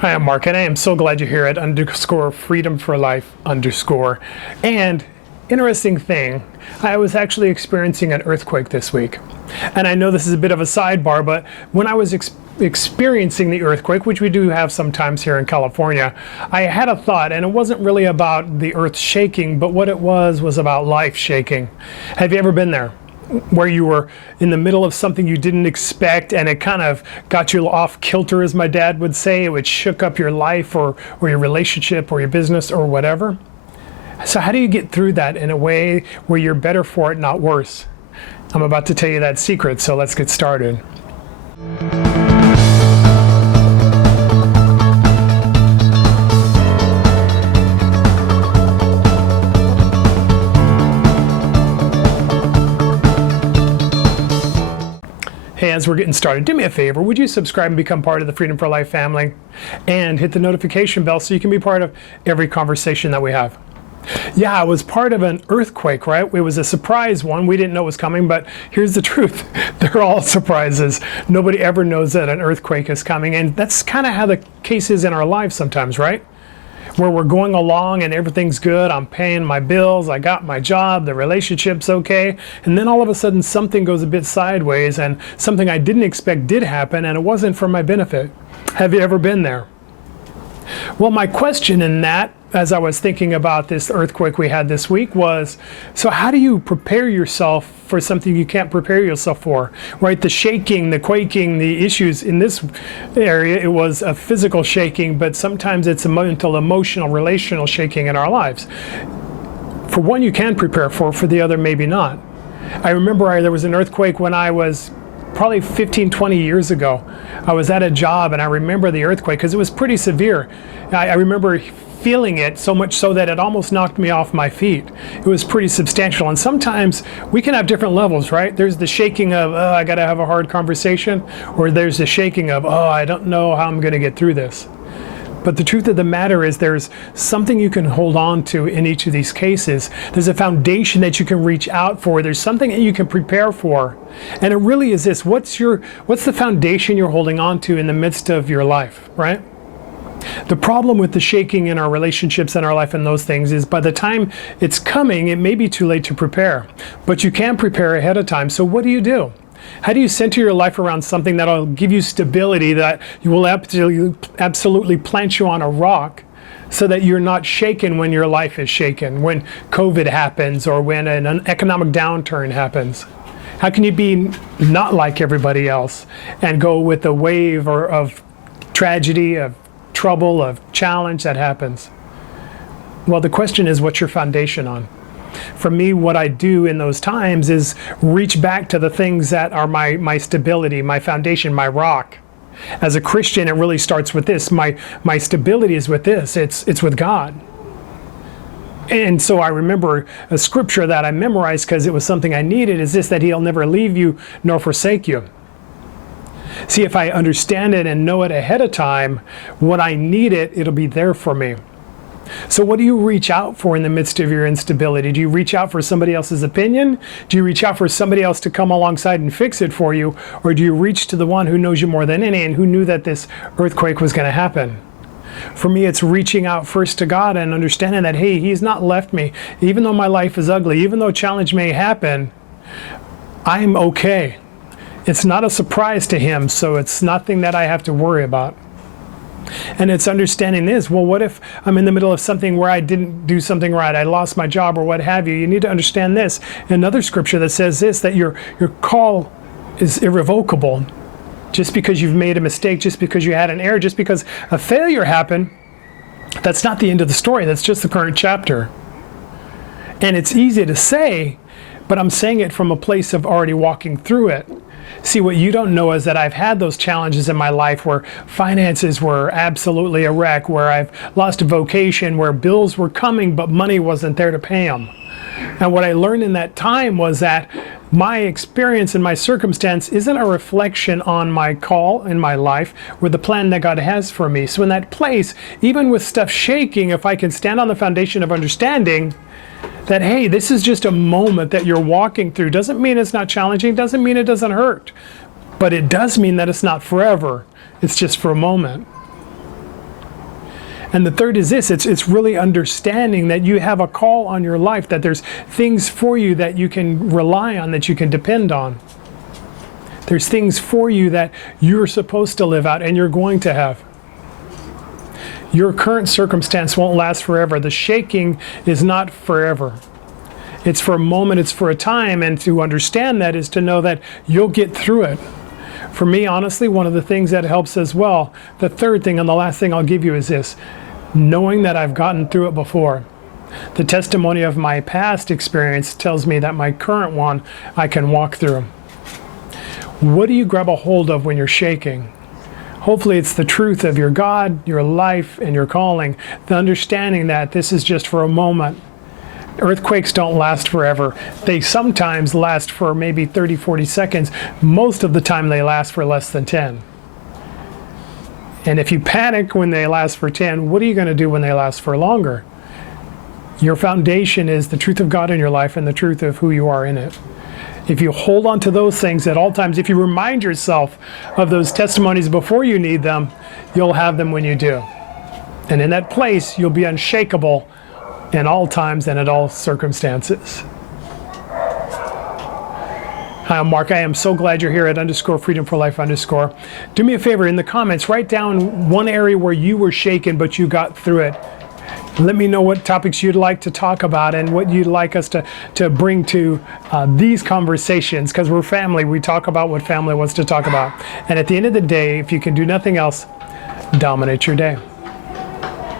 Hi, I'm Mark, and I am so glad you're here at _freedom for life _. And interesting thing, I was actually experiencing an earthquake this week. And I know this is a bit of a sidebar, but when I was experiencing the earthquake, which we do have sometimes here in California, I had a thought, and it wasn't really about the earth shaking, but what it was about life shaking. Have you ever been there? Where you were in the middle of something you didn't expect and it kind of got you off kilter, as my dad would say. It would shook up your life or your relationship or your business or whatever. So how do you get through that in a way where you're better for it, not worse? I'm about to tell you that secret, so let's get started. Hey, as we're getting started, do me a favor. Would you subscribe and become part of the Freedom for Life family? And hit the notification bell so you can be part of every conversation that we have. Yeah, I was part of an earthquake, right? It was a surprise one. We didn't know it was coming, but here's the truth. They're all surprises. Nobody ever knows that an earthquake is coming. And that's kind of how the case is in our lives sometimes, right? Where we're going along and everything's good, I'm paying my bills, I got my job, the relationship's okay, and then all of a sudden something goes a bit sideways and something I didn't expect did happen, and it wasn't for my benefit. Have you ever been there? Well, my question in that, as I was thinking about this earthquake we had this week, was, so how do you prepare yourself for something you can't prepare yourself for, right? The shaking, the quaking, the issues in this area, it was a physical shaking, but sometimes it's a mental, emotional, relational shaking in our lives. For one, you can prepare for the other, maybe not. I remember there was an earthquake when I was probably 15, 20 years ago. I was at a job and I remember the earthquake because it was pretty severe. I remember feeling it so much so that it almost knocked me off my feet. It was pretty substantial, and sometimes we can have different levels, right? There's the shaking of, oh, I gotta have a hard conversation, or there's the shaking of, oh, I don't know how I'm gonna get through this. But the truth of the matter is there's something you can hold on to in each of these cases. There's a foundation that you can reach out for. There's something that you can prepare for. And it really is this, what's the foundation you're holding on to in the midst of your life, right? The problem with the shaking in our relationships and our life and those things is by the time it's coming, it may be too late to prepare. But you can prepare ahead of time. So what do? How do you center your life around something that'll give you stability, that you will absolutely plant you on a rock so that you're not shaken when your life is shaken, when COVID happens or when an economic downturn happens? How can you be not like everybody else and go with the wave of tragedy, of trouble, of challenge that happens? Well, the question is, what's your foundation on? For me, what I do in those times is reach back to the things that are my stability, my foundation, my rock. As a Christian, it really starts with this. My stability is with this. It's with God. And so I remember a scripture that I memorized because it was something I needed, is this, that He'll never leave you nor forsake you. See, if I understand it and know it ahead of time, when I need it, it'll be there for me. So what do you reach out for in the midst of your instability? Do you reach out for somebody else's opinion? Do you reach out for somebody else to come alongside and fix it for you? Or do you reach to the one who knows you more than any and who knew that this earthquake was going to happen? For me, it's reaching out first to God and understanding that, hey, He's not left me. Even though my life is ugly, even though challenge may happen, I'm okay. It's not a surprise to Him, so it's nothing that I have to worry about. And it's understanding this, well, what if I'm in the middle of something where I didn't do something right, I lost my job or what have you? You need to understand this. Another scripture that says this, that your call is irrevocable. Just because you've made a mistake, just because you had an error, just because a failure happened, that's not the end of the story. That's just the current chapter. And it's easy to say, but I'm saying it from a place of already walking through it. See, what you don't know is that I've had those challenges in my life where finances were absolutely a wreck, where I've lost a vocation, where bills were coming, but money wasn't there to pay them. And what I learned in that time was that my experience and my circumstance isn't a reflection on my call in my life or the plan that God has for me. So in that place, even with stuff shaking, if I can stand on the foundation of understanding that, hey, this is just a moment that you're walking through. Doesn't mean it's not challenging, doesn't mean it doesn't hurt, but it does mean that it's not forever. It's just for a moment. And the third is this, it's really understanding that you have a call on your life, that there's things for you that you can rely on, that you can depend on. There's things for you that you're supposed to live out and you're going to have. Your current circumstance won't last forever. The shaking is not forever. It's for a moment, it's for a time, and to understand that is to know that you'll get through it. For me, honestly, one of the things that helps as well, the third thing and the last thing I'll give you is this, knowing that I've gotten through it before. The testimony of my past experience tells me that my current one, I can walk through. What do you grab a hold of when you're shaking? Hopefully it's the truth of your God, your life, and your calling. The understanding that this is just for a moment. Earthquakes don't last forever. They sometimes last for maybe 30, 40 seconds. Most of the time they last for less than 10. And if you panic when they last for 10, what are you going to do when they last for longer? Your foundation is the truth of God in your life and the truth of who you are in it. If you hold on to those things at all times, if you remind yourself of those testimonies before you need them, you'll have them when you do. And in that place, you'll be unshakable in all times and at all circumstances. Hi, I'm Mark. I am so glad you're here at _freedom4life_. Do me a favor, in the comments, write down one area where you were shaken, but you got through it. Let me know what topics you'd like to talk about and what you'd like us to bring to these conversations, because we're family. We talk about what family wants to talk about. And at the end of the day, if you can do nothing else, dominate your day.